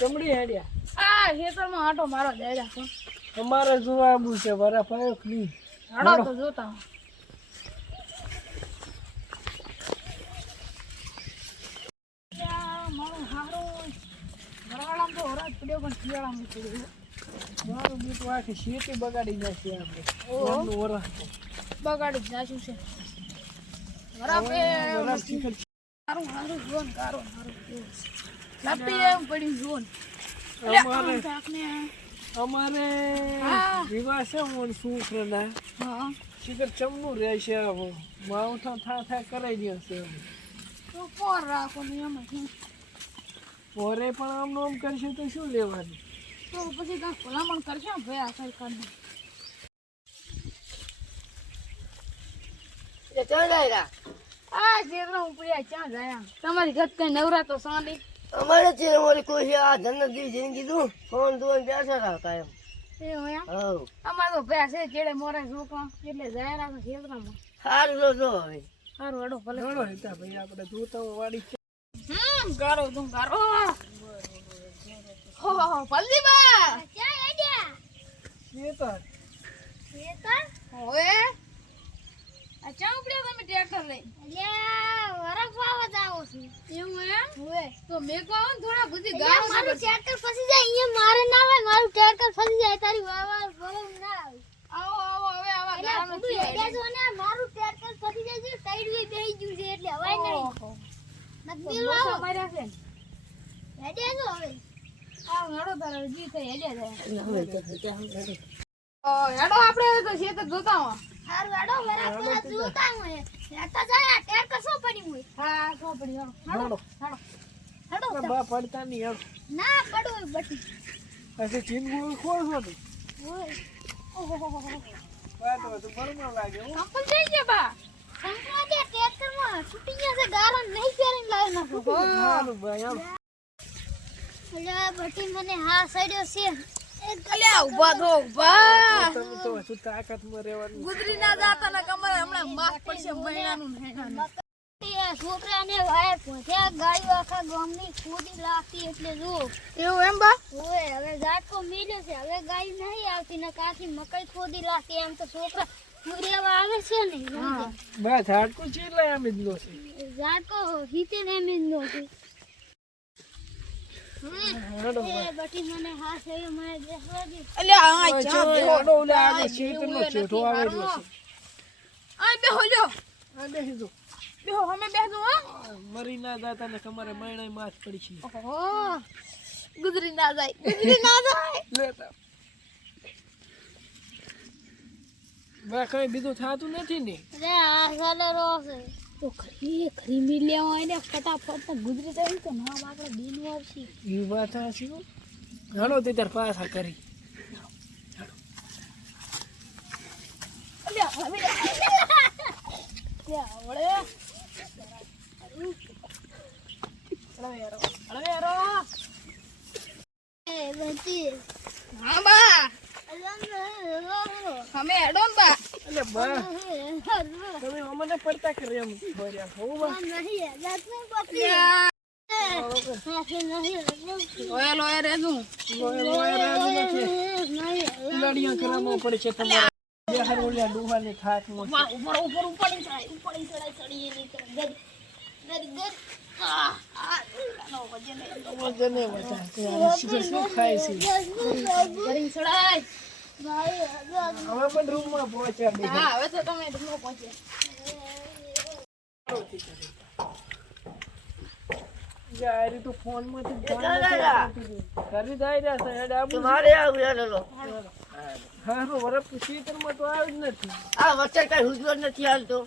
ચમડી હેડ્યા આ ખેતરમાં આટો મારો જાય રાખો અમારે જોવા આવું છે બરફ આવ્યો કે નહીં હાડો તો જોતા મારું હારું વરાળામાં તો વરાળ પડ્યો પણ શિયાળામાં પડ્યો મારું બીટ આખી શેતી બગાડી નાખી આપણે ઓહો. વરસ બગાડી જ નાખ્યું છે વરાળ હારું હારું જોન કારો હારું લાપી એમ પડી જોન અમારે હા. વિવાહ છે મોન છોકરાના હા શિખર ચમનું રહેશે આવો માવઠા થા કરાઈ દેશે તો પર રાખો ને એમ જ. પોરે પણ આમનું આમ કરશે તો શું લેવાનું તો પછી કાંઈ ભલામણ કરશે ને ભાઈ આ સરકારને આ જેતરા ઉપડ્યા ક્યાં જાય તમારી ઘર કઈ નવરા તો સાંડી અમારે છે અમારી કોઈ આ જન્નત જેવી જિંદગી દઉં ફોન દોન બેઠા રાખા એમ એ હોય હવ અમારે તો ભયા છે ચેડે મોરે છોકરા એટલે જાય રાખે ખેતરામાં સારું લો જો હવે સારું હેડો ભલે ઘણો હતા ભાઈ આપણે જોતા વાડી છે ગારો તું ગારો હો પલ્દીબા ક્યાં આડ્યા ખેતર ઓએ આ ચા ઉપડ્યા તમે ટ્રેક્ટર લઈ વરફ વાવા જાવ છું એવું એમ ઓએ તો મે કહો થોડા બુદ્ધિ ગારો મારું ટ્રેક્ટર ફસી જાય અહીંયા મારે ના આવે મારું ટ્રેક્ટર ફસી જાય તારી વાવા બહુ ના આવે આવો હવે આવા ગારાનો છે જો ને મારું ટ્રેક્ટર ફસી જાય છે ટાઈડ બેહી ગયું છે એટલે હવાય નહીં નકબીલ વાવો માર્યા છે હેડે જો હવે આ હેડો તારા જી થઈ હેડે જાય ઓ હેડો આપણે તો છે તો જોતા હો હારું હેડો બરાબર જોતા હું હેડતા જાય ટ્રેક્ટર સો પડી હોય હા સો પડી હેડો હેડો બા પડતા નહીં હેડ ના પડો બટી પછી ચીનગું ખોળ છો તું ઓય ઓહો બા તો બરોબર લાગે હો સંપલ થઈ ગયા બા સંપલ દે ટ્રેક્ટર માં છૂટી ગયા છે ગારણ નહીં ફેરીને લાવી નાખો સારું ભાઈ આમ અલ્યા બટી મને હા સડ્યો છે અલ્યા ઉભા થો ઉભા તમે તો શું તાકાતમાં રહેવાનું ગુજરી ના જાતા ના કમરે હમણાં માફ પડશે મહિનાનું છોકરાને વાય પહોંચ્યા ગાયો આખા ગામની ખોદી લાગતી એટલે જો એવું એમ બા ઓય હવે ઝાટકો મિલ્યો છે હવે ગાય નહીં આવતી ને કાથી મકઈ ખોદી લાગતી એમ તો છોકરા મુરેવા આવે છે ને બા ઝાડકું ચીલાય આમ જ લો છે ઝાટકો હીતે ને એમ જ નો છે હેડો એ બટી મને હા છે મને દેખવા દે અલ્યા આ ચા બેહો ઓલે આ શેતનો ચેઠો આવેલો છે આ બેહો લ્યો આ બેહી જો બેહો અમે બેહજો હા મરી ના જાતા ને તમારે મહિના માસ પડી છે ઓહો ગુજરી ના જાય લેતા બા કઈ બીજું થાતું નથી ને અરે આ સાલે રોસે તો ખરી મિલ્યા હોય ને ફટાફટ ગુજરી જાય તો નામ આપણે દીનું આવશે એ વાત હશે હાલો તે તાર પાછા કરી અલ્યા હવે હા બા અમે હેડો ને બા એટલે બા તમે અમને પડતા કરે એમ બોલ્યા હો બા લોયા લોયા રેજું લડિયા કરવામાં પડે છે તમારે બિહાર ઓલ્યા ડુહાને થાકમાં ઉપર ઉપર ઉપર ચડાઈ ચડી એની ગદ ગદ વજને વધારે શું ખાય છે ગરી ચડાઈ હવે પણ રૂમમાં પહોંચ્યા બે હા હવે તો તમે રૂમમાં પહોંચ્યા યાર તો ફોન માંથી કરી જાય રહ્યા છે હેડ આબુ મારે આવું યાર લો હા તો વરફ ખેતરમાં તો આવી જ નથી આ વચ્ચે કઈ હુજરો નથી હાલતો